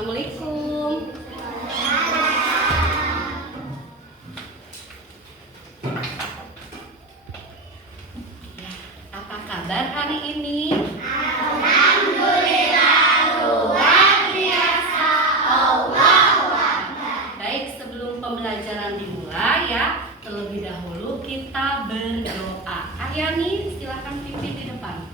Assalamualaikum. Apa kabar hari ini? Alhamdulillah luar biasa. Allahu Akbar. Baik, sebelum pembelajaran dimulai ya, terlebih dahulu kita berdoa. Ayani, silakan pimpin di depan.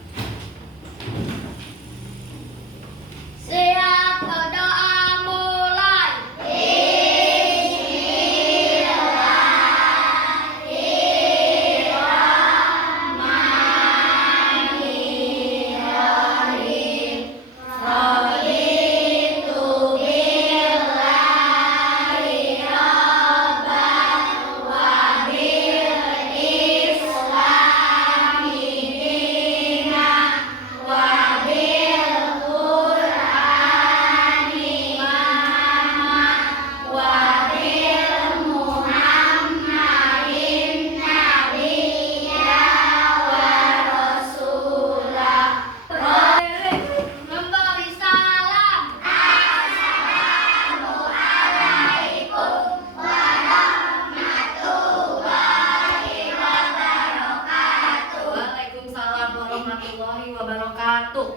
Siap, berdoa mulai. Bismillahirrahmanirrahim. Raditu billahi rabban wa bil islami dinan wa bil qur'ani imama wa bil muhammadin nabiyya wa rasulah. Memberi salam. Assalamualaikum warahmatullahi wabarakatuh. Waalaikumsalam warahmatullahi wabarakatuh.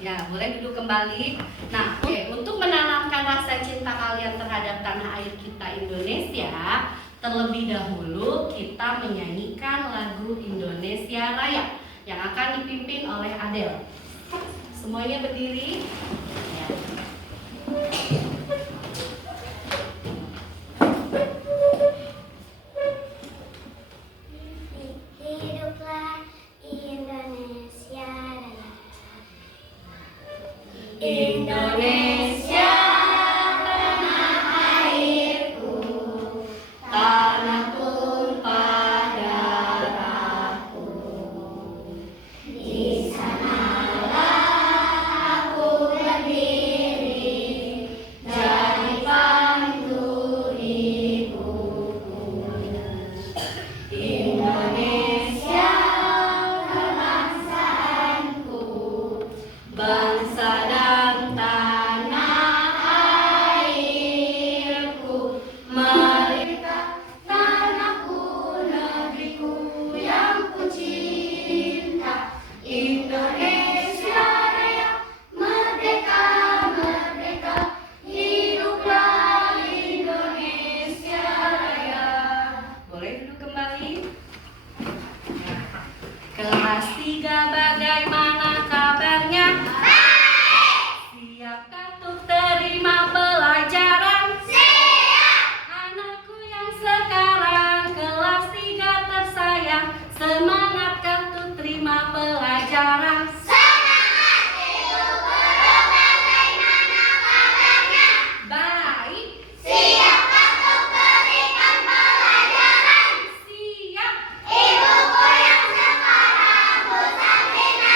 Ya, boleh duduk kembali. Nah, untuk menanamkan rasa cinta kalian terhadap tanah air kita Indonesia, terlebih dahulu kita menyanyikan lagu Indonesia Raya yang akan dipimpin oleh Adel. Semuanya berdiri. Ya. Hiduplah Indonesia Raya. Indonesia tanah airku, tanah tumpah darahku. Di sanalah aku berdiri, jadi pandu hidupku. Indonesia kebangsaanku, bangsa dan tanah airku. Merdeka tanahku, negeriku yang ku cinta. Indonesia Raya, merdeka, merdeka, hiduplah Indonesia Raya. Boleh duduk kembali? Kelas 3 bagaimana kabarnya? Siapkah untuk terima pelajaran? Siap. Anakku yang sekarang kelas 3 tersayang, semangatkah untuk terima pelajaran? Semangat, Ibu Guru, bagaimana kabarnya? Baik, Siapkah untuk berikan pelajaran? siap. Ibuku yang sekarang, Bu Sabrina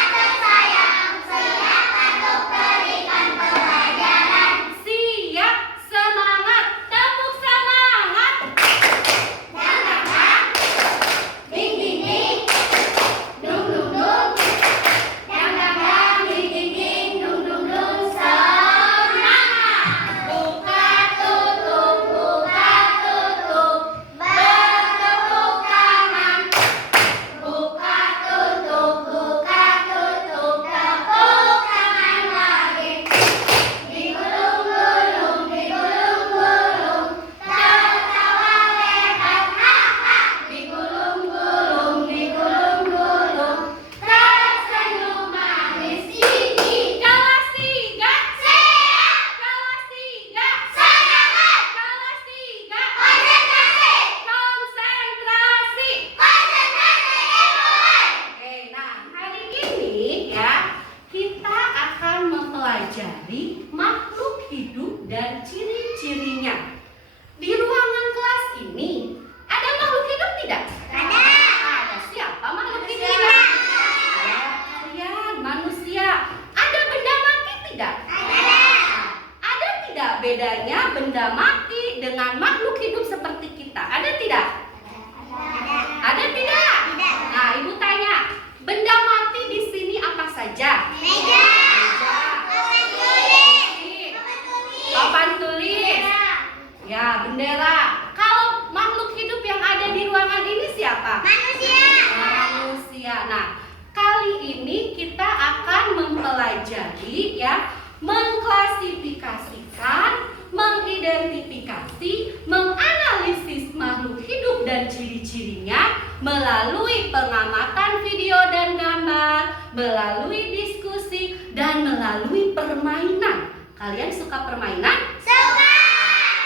dan ciri-cirinya melalui pengamatan video dan gambar, melalui diskusi, dan melalui permainan. Kalian suka permainan? Suka.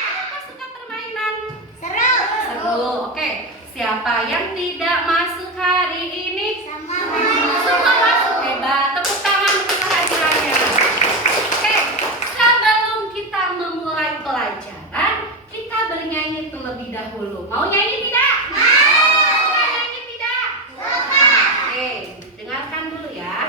Kenapa suka permainan? Seru. Seru. Oke. Siapa yang tidak masuk hari ini? Semua masuk. Hebat. Tepuk tangan untuk kehadirannya. Oke. Sebelum kita memulai pelajaran, kita bernyanyi terlebih dahulu. Mau nyanyi tidak? Mau nyanyi tidak? Oke. Dengarkan dulu ya.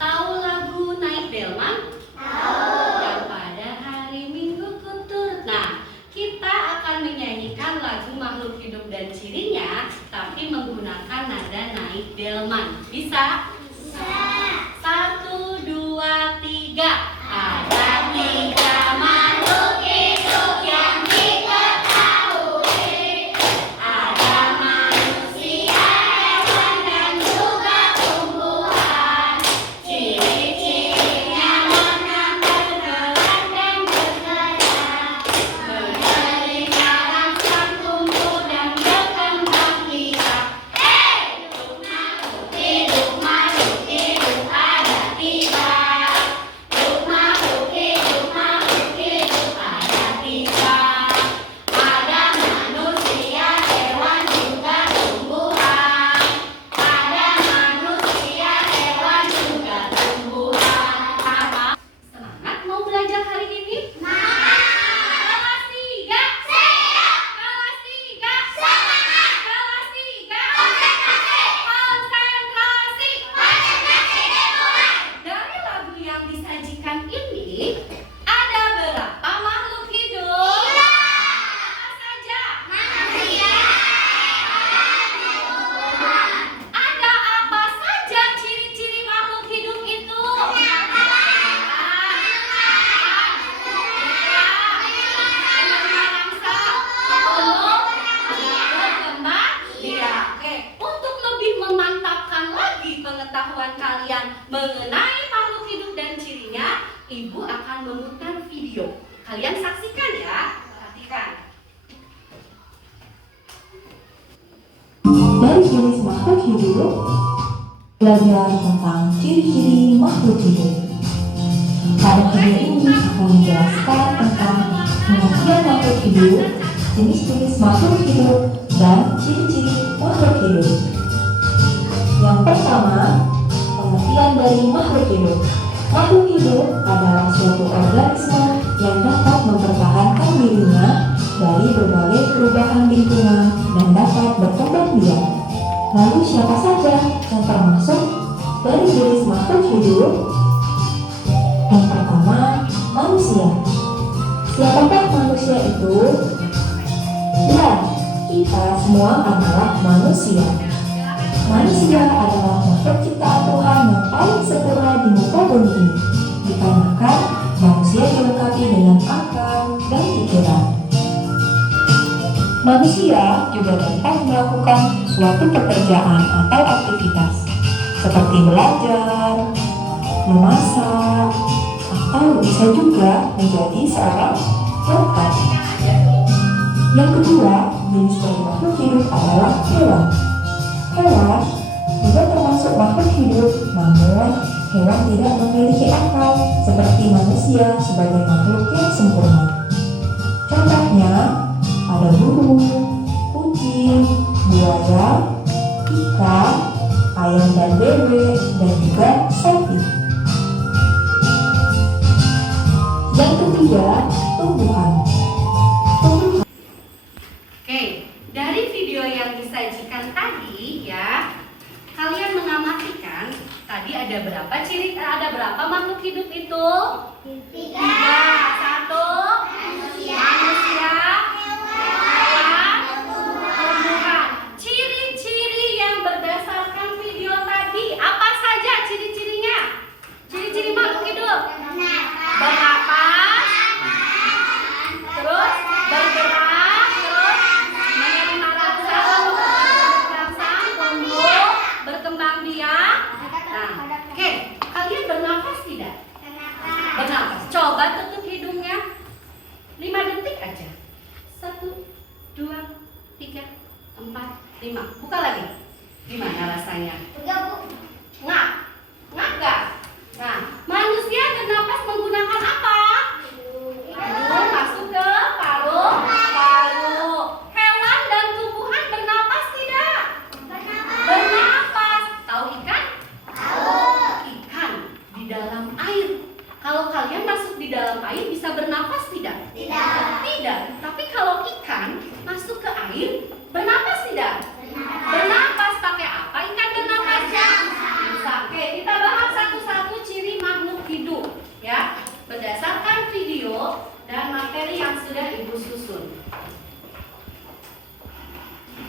Tahu lagu Naik Delman? Yang pada hari Minggu kutur. Nah, kita akan menyanyikan lagu Makhluk Hidup dan Cirinya, tapi menggunakan nada naik delman. Bisa? Satu, dua, tiga. Ada tiga makhluk hidup yang diketahui. Ada manusia, hewan, dan juga tumbuhan. Ciri-cirinya lengan, bergerak, dan bergerak. Berkeliaran sang tumbuh dan berkembang biak. Makhluk hidup ada tiga. Makhluk hidup ada tiga. Ada manusia, hewan, juga tumbuhan. Ada manusia, hewan, juga tumbuhan. Apa? Semangat mau belajar hari ini? Kelas 3. Kelas 3. Kelas 3. Konsentrasi. Dari lagu yang disajikan ini, ada berapa makhluk hidup? Apa saja? Ada apa saja ciri-ciri makhluk hidup itu? Untuk lebih memantapkan lagi pengetahuan kalian mengenai makhluk hidup dan cirinya, Ibu akan memutar video. Kalian saksikan ya, perhatikan. Dari jenis makhluk hidup, belajar tentang ciri-ciri makhluk hidup. Pada video ini akan menjelaskan tentang pengertian makhluk hidup, jenis-jenis makhluk hidup, dan ciri-ciri makhluk hidup. Yang pertama, pengertian dari makhluk hidup. Makhluk hidup adalah suatu organisme yang dapat mempertahankan dirinya dari berbagai perubahan lingkungan dan dapat berkembang biak. Lalu siapa saja yang termasuk dari jenis makhluk hidup? Yang pertama, manusia. Siapakah manusia itu? Ya, kita semua adalah manusia. Manusia adalah makhluk ciptaan Tuhan yang paling sempurna di muka bumi ini. Dikarenakan manusia dilengkapi dengan akal dan pikiran. Manusia juga dapat melakukan suatu pekerjaan atau aktivitas seperti belajar, memasak, atau bisa juga menjadi seorang dokter. Yang kedua, jenis dari makhluk hidup adalah hewan. Hewan juga termasuk makhluk hidup, namun hewan tidak memiliki akal seperti manusia sebagai makhluk yang sempurna. Contohnya, ada burung, kucing, buaya, ikan, ayam dan bebek, dan juga sapi. Yang ketiga, tumbuhan. Oke, dari video yang disajikan tadi ya, kalian mengamatikan tadi ada berapa berapa makhluk hidup itu? 3. Satu, manusia, hewan, tumbuhan. Ciri-ciri yang berdasarkan video tadi, apa saja ciri-cirinya? Ciri-ciri makhluk hidup? Bernapas, terus bergerak, terus menerima rasa, merangsang, tumbuh, berkembang biak. Nah, oke, kalian bernapas tidak? Bernapas. Coba tutup hidung. 2, 3, 4, 5. Buka lagi. Gimana rasanya? Enggak, Bu. Ngap. Ngap gak? Nah, manusia bernapas menggunakan apa? Hidung masuk ke paru-paru. Hewan dan tumbuhan bernapas tidak? Bernapas. Tahu ikan? Ikan di dalam air. Kalau kalian masuk di dalam air bisa bernapas tidak? Tidak. Tapi kalau ikan masuk ke air bernapas tidak? Bernapas. Pakai apa ikan bernapasnya? Bisa. Oke, kita bahas satu-satu ciri makhluk hidup ya, berdasarkan video dan materi yang sudah Ibu susun.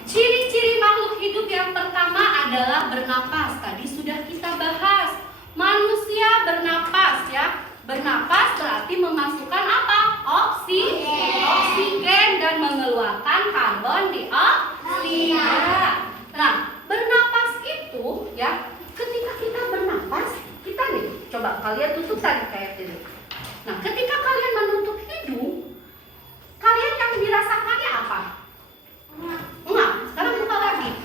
Ciri-ciri makhluk hidup yang pertama adalah bernapas. Tadi sudah kita bahas. Manusia bernapas ya. Bernapas berarti memasukkan apa? Oksigen dan mengeluarkan karbon dioksida. Nah, bernapas itu ya, ketika kita bernapas, kita nih, coba kalian tutup tadi kayak gini. Nah, ketika kalian menutup hidung, kalian yang dirasakannya apa? Enggak, sekarang buka lagi.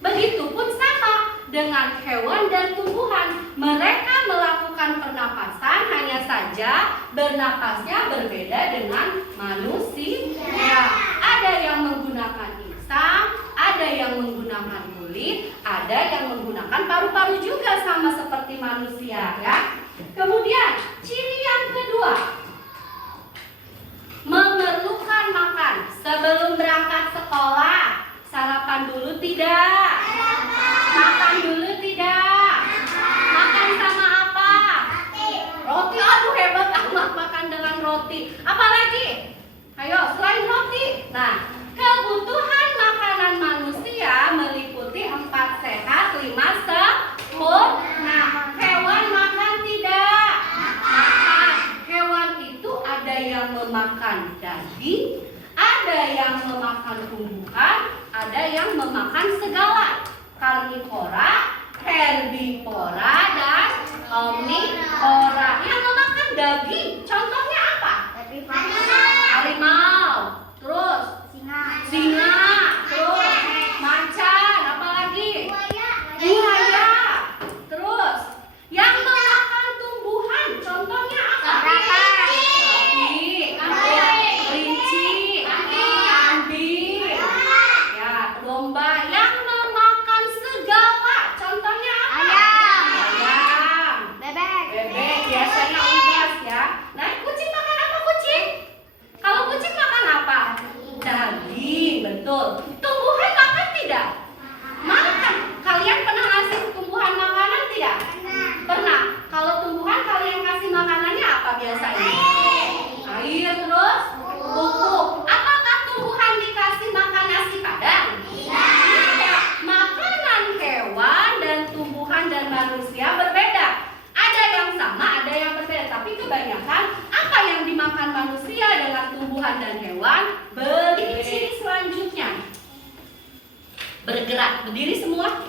Begitupun sama dengan hewan dan tumbuhan. Mereka melakukan pernapasan, hanya saja bernapasnya berbeda dengan manusia. Ada yang menggunakan insang, ada yang menggunakan kulit, ada yang menggunakan paru-paru juga sama seperti manusia ya. Kemudian ciri yang kedua, memerlukan makan. Sebelum berangkat sekolah, sarapan dulu tidak? Makan dulu tidak? Makan sama apa? Roti. Aduh, hebat amat makan dengan roti. Apalagi? Ayo, selain roti. Nah, kebutuhan makanan manusia meliputi 4 sehat, 5 sempurna. Hewan makan tidak? Makan. Hewan itu ada yang memakan daging, ada yang memakan tumbuhan, ada yang memakan segala. Karnivora, herbivora, dan omnivora. Yang memakan daging, contohnya apa? Harimau, terus singa, terus macan, apalagi? Buaya. Terus yang memakan tumbuhan, contohnya apa? Sapi, kelinci, kambing, ya, domba. Yang memakan segala, contohnya apa? Ayam, bebek, biasanya unggas ya. Nah, kucing makan apa kucing? Kalau kucing makan apa? Daging, betul. Tumbuhan makan tidak? Makan. Kalian pernah ngasih tumbuhan makanan tidak? Pernah. Kalau tumbuhan kalian kasih makanannya apa biasanya? Air, terus pupuk. Apakah tumbuhan dikasih makan nasi padang? Tidak. Makanan hewan dan tumbuhan dan manusia berbeda. Ada yang sama, ada yang berbeda. Tapi kebanyakan apa yang dimakan manusia dengan tumbuhan dan hewan berbeda. Ciri selanjutnya, bergerak. Berdiri semua.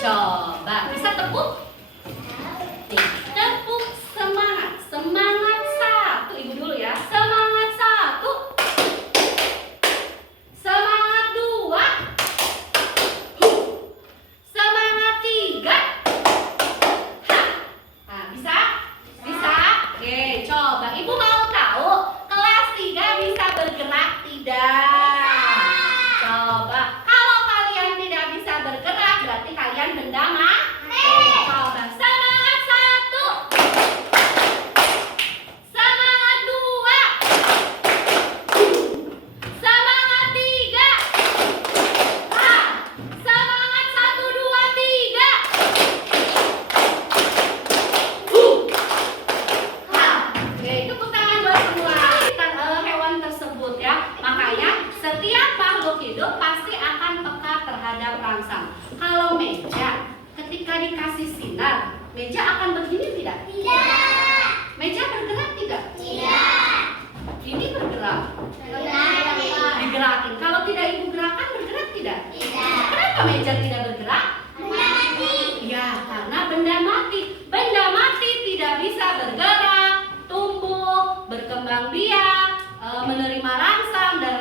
Coba, bisa tepuk? Nih, tepuk semangat. Semangat 1. Ibu dulu ya. Semangat 1. Semangat 2. Semangat 3. Nah, bisa? Bisa? Oke, coba. Ibu mau tahu kelas 3 bisa bergerak tidak? Coba. Kalau kalian tidak bisa bergerak, berarti kalian benda mati. Coba. Semangat 1. Semangat 2. Semangat 3. Semangat 1, 2, 3. Oke, tepuk tangan buat semua hewan tersebut ya. Makanya setiap makhluk hidup pasti akan peka terhadap rangsang. Kalau meja, ketika dikasih sinar, meja akan begini tidak? Tidak. Meja bergerak tidak? Tidak. Ini bergerak. Digerakin. Kalau tidak ibu gerakan, bergerak tidak? Tidak. Kenapa meja tidak bergerak? Benda mati. Ya, karena benda mati. Benda mati tidak bisa bergerak, tumbuh, berkembang biak, menerima rangsang dan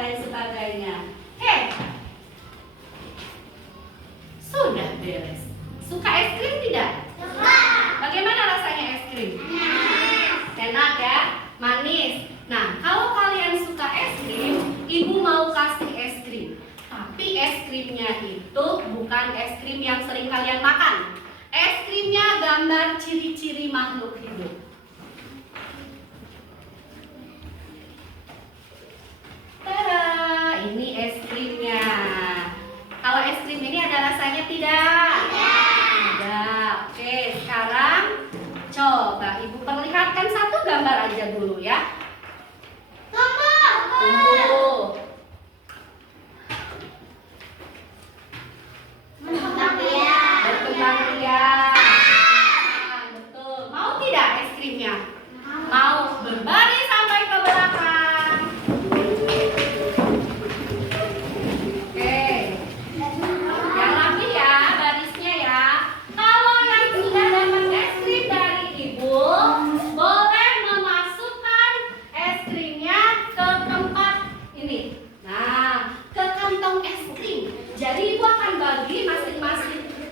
Ibu mau kasih es krim. Tapi es krimnya itu bukan es krim yang sering kalian makan. Es krimnya gambar ciri-ciri makhluk hidup. Tada, ini es krimnya. Kalau es krim ini ada rasanya tidak? Tidak. Oke, sekarang coba Ibu perlihatkan satu gambar aja dulu ya. Tunggu. Berkembang biak. Betul. Mau tidak es krimnya? Mau. Berbaris sampai ke belakang. Oke. Yang lagi ya barisnya ya. Kalau yang sudah dapat es krim dari Ibu, boleh memasukkan es krimnya ke tempat ini. Nah, ke kantong es krim. Jadi Ibu akan bagi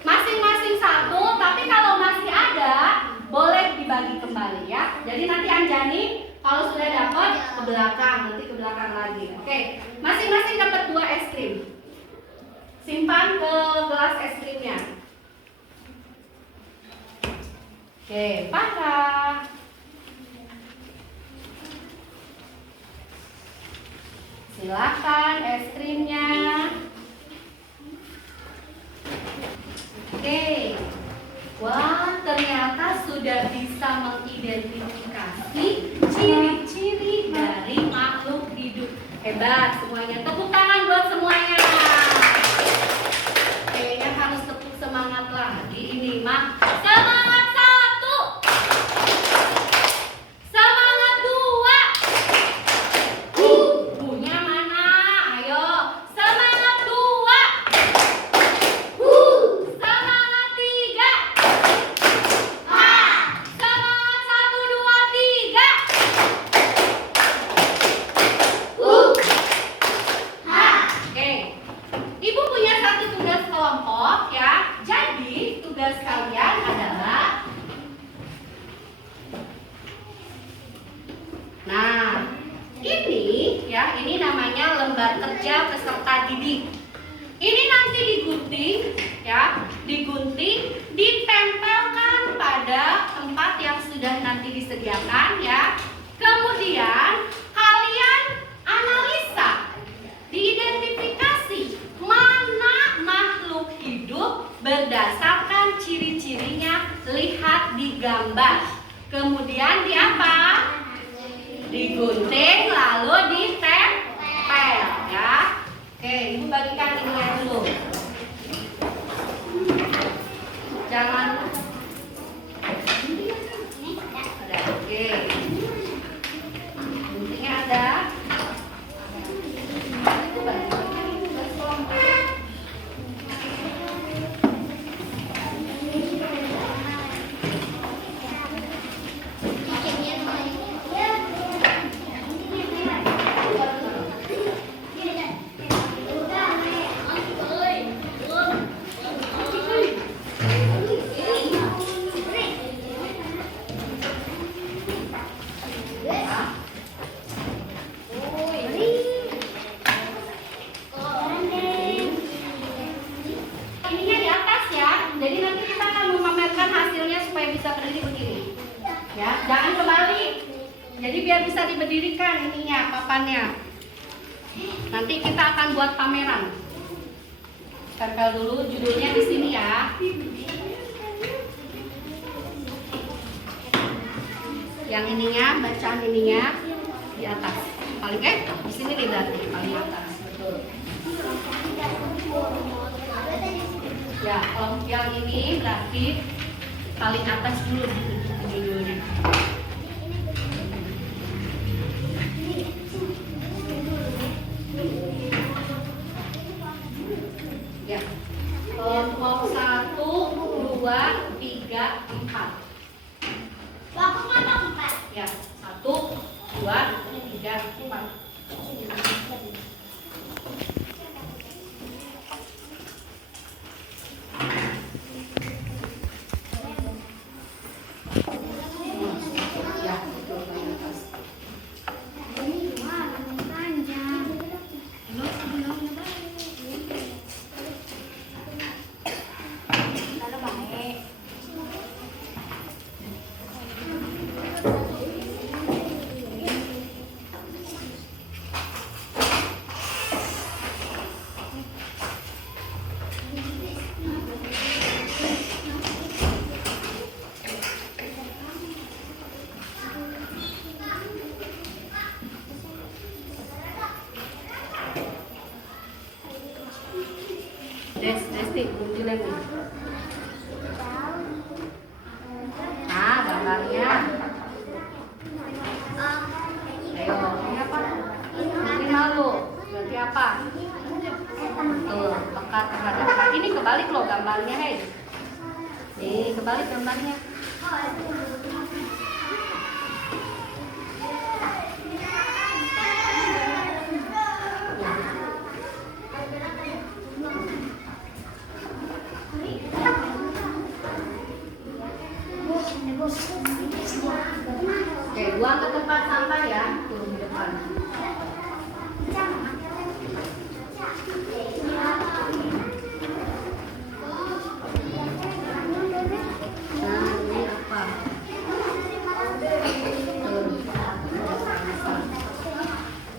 masing-masing satu, tapi kalau masih ada boleh dibagi kembali ya. Jadi nanti Anjani kalau sudah dapat ke belakang, nanti ke belakang lagi. Oke, masing-masing dapat 2 es krim. Simpan ke gelas es krimnya. Oke, parah. Silakan es krimnya. Oke. Wah, ternyata sudah bisa mengidentifikasi ciri-ciri dari makhluk hidup. Hebat semuanya. Tepuk tangan buat semuanya. Kayaknya harus tepuk semangat lagi ini mah. Semangat 1. Semangat 2. Punya mana? Ayo. Semangat 2. Semangat 3. Semangat 1, 2, 3. Oke. Ibu punya satu tugas kelompok ya. Jadi tugas kalian adalah, nah, ini ya, ini namanya lembar kerja peserta didik. Ini nanti digunting ya, ditempelkan pada tempat yang sudah nanti disediakan ya. Kemudian kalian analisa, diidentifikasi mana makhluk hidup berdasarkan ciri-cirinya, lihat di gambar. Kemudian di apa? Digunting lalu ditempel ya. Oke, Ibu bagikan ininya dulu. Jangan ada. Oke. Guntingnya ada. Itu bagikan tugas kelompok. Ininya di atas ya. Jadi nanti kita akan memamerkan hasilnya supaya bisa berdiri begini. Ya, jangan kebalik. Jadi biar bisa diberdirikan ininya, papannya. Nanti kita akan buat pameran. Tempel dulu judulnya di sini ya. Yang ininya, bacaan ininya di atas. Paling di sini nih berarti paling atas. Betul. Ya, kalau yang ini berarti paling atas dulu judulnya. Ya, kelompok 1, 2, 3, 4. Ya, 1, 2, 3, 4. Desti, belum dilem nih. Nah, gambarnya. Ayo, ini apa? Ini malu. Berarti apa? Tuh, pekat terhadap kaki. Ini kebalik loh gambarnya, hei. Nih, kebalik gambarnya. Oke, buang ke tempat sampah ya. Tuh di depan. Nah, ini apa? Tuh.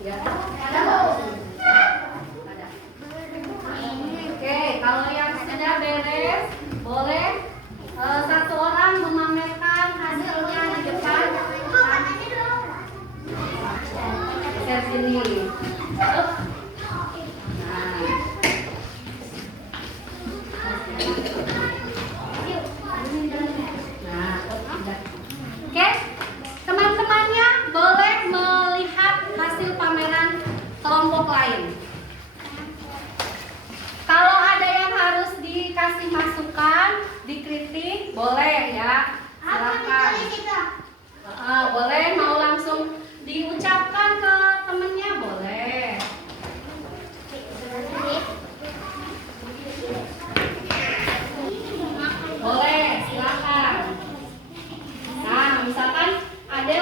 Ya. Ada. Oke, kalau yang sudah beres, boleh satu orang memamerkan hasilnya di depan. Share sini. Up. Nah. Nah, udah. Oke, teman-temannya boleh melihat hasil pameran kelompok lain. Kalau ada yang harus dikasih masukan, dikritik, boleh ya. Silakan. Boleh mau langsung diucapkan ke temennya, boleh. Boleh, silakan. Nah, misalkan ada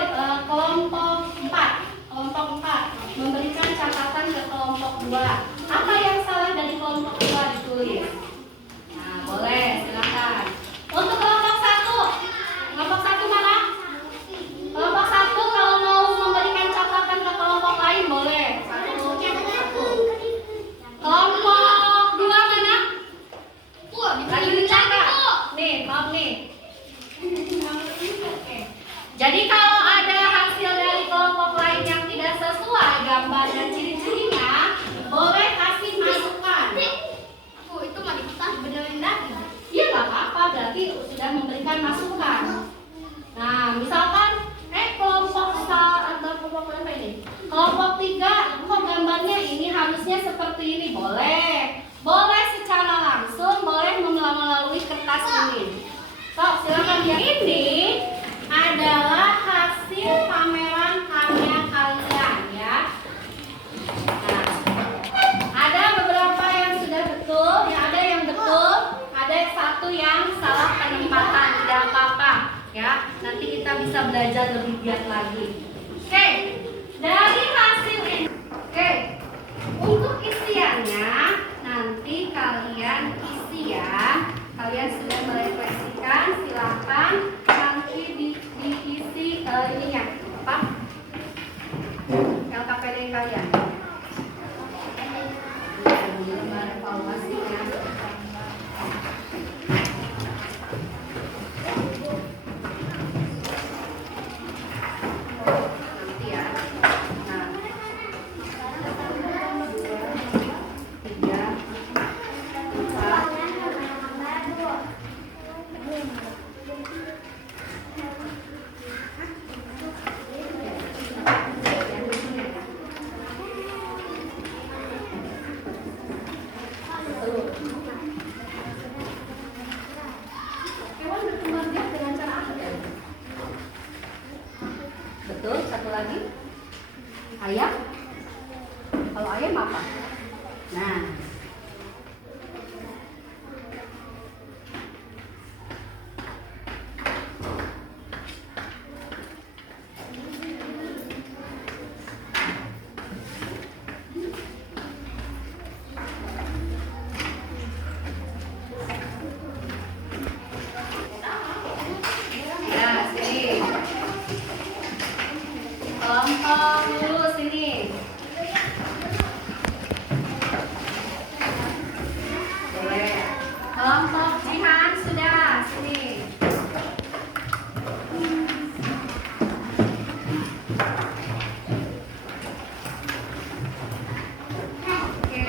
kelompok 4 memberikan catatan ke kelompok 2. Apa yang salah dari kelompok 2 ditulis? Nah, boleh, silakan. Untuk kelompok 1 mana? Kelompok 1 kalau mau memberikan catatan ke kelompok lain boleh. Satu. Kelompok 2 mana? Lagi dicatat. Nih, Om nih. Jadi kalau ada hasil dari kelompok lain yang tidak sesuai gambar dan ciri-cirinya, boleh kasih masukan. Itu mah dibenerin lagi. Iya, nggak apa-apa, berarti sudah memberikan masukan. Nah, misalkan kelompok 3, kok gambarnya ini harusnya seperti ini, boleh. Boleh secara langsung, boleh melalui kertas ini. So, silakan lihat. Ini adalah hasil pameran karya kalian ya. Nah, ada beberapa yang sudah betul, ada yang betul, ada satu yang salah penempatan, tidak apa-apa ya. Nanti kita bisa belajar lebih giat lagi. Oke, dari hasil ini, oke, untuk isiannya nanti kalian isi ya. Kalian sudah merefleksikan, silakan nanti diisi ininya apa? LKPD kalian. Lembar evaluasinya. Nanti ya. Nah, 3, 4. Hewan berkembang biak dengan cara apa ya? Betul, satu lagi. Ayam. Kalau ayam apa? Nah. Ya, sini. Kelompok dulu sini. Boleh. Kelompok Jihan sudah sini. Oke,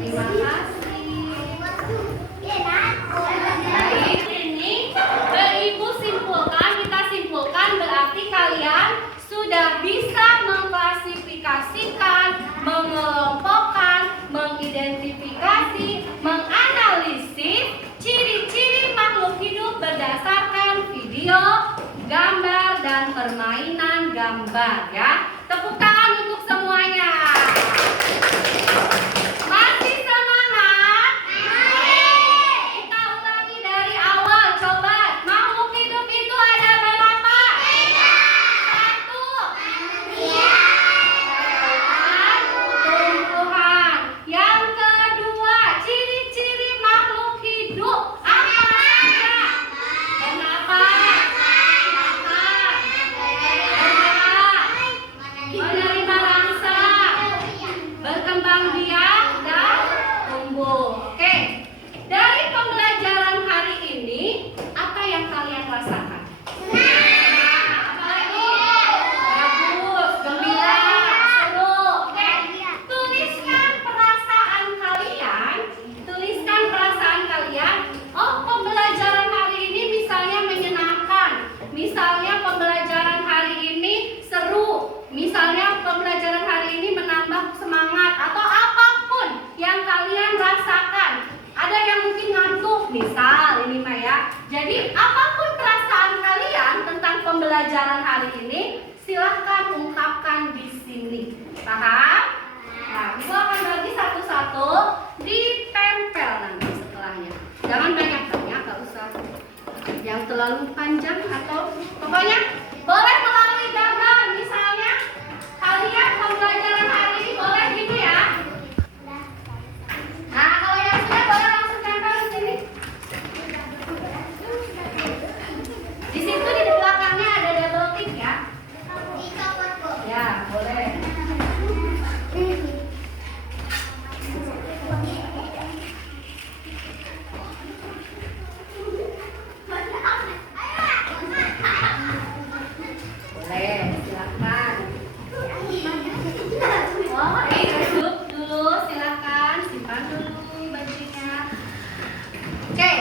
terima kasih. gambar ya. Tepuk tangan untuk semuanya. Masih semangat? Kita ulangi dari awal. Coba, makhluk hidup itu ada berapa? Satu. Tumbuhan. Yang kedua, ciri-ciri makhluk hidup apa saja? Bernafas, makan, menerima langsung, berkembang biak dan tumbuh. Oke, dari pembelajaran hari ini, apa yang kalian rasakan? Apalagi? Bagus, gembira, seru. Oke, tuliskan perasaan kalian. Tuliskan perasaan kalian. Oh, pembelajaran hari ini misalnya menyenangkan. Misalnya pembelajaran hari ini seru. Misalnya pembelajaran hari ini menambah semangat atau apapun yang kalian rasakan. Ada yang mungkin ngantuk, misal ini mah ya. Jadi apapun perasaan kalian tentang pembelajaran hari ini, silahkan ungkapkan di sini. Paham? Nah, Ibu akan bagi satu-satu, ditempel nanti setelahnya. Jangan banyak-banyak, gak usah yang terlalu panjang atau pokoknya boleh melalui gambar. Misalnya kalian pembelajaran hari ini boleh gitu ya. Nah, kalau yang sudah boleh langsung tempel di sini. Di situ di belakangnya ada double tick ya. Ya, boleh. Boleh, silakan. Oh, duduk dulu, silakan. Simpan dulu bajunya. Oke,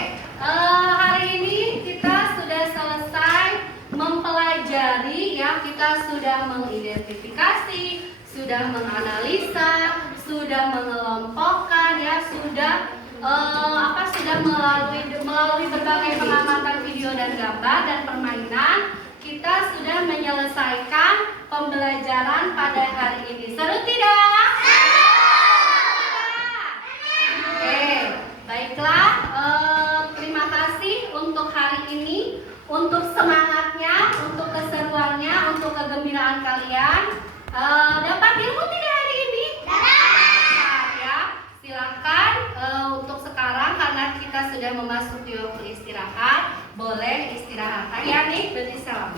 hari ini kita sudah selesai mempelajari ya. Kita sudah mengidentifikasi, sudah menganalisa, sudah mengelompokkan ya, sudah melalui berbagai pengamatan video dan gambar dan permainan. Kita sudah menyelesaikan pembelajaran pada hari ini. Seru tidak? Oke, baiklah. Terima kasih untuk hari ini, untuk semangatnya, untuk keseruannya, untuk kegembiraan kalian. Dapat ilmu tidak hari ini? Dapat ya. Silakan untuk sekarang karena kita sudah memasuki waktu istirahat, boleh istirahat. Ya nih, berarti salam.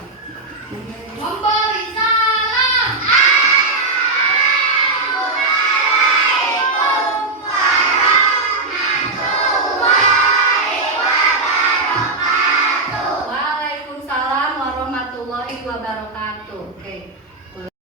Ngomong.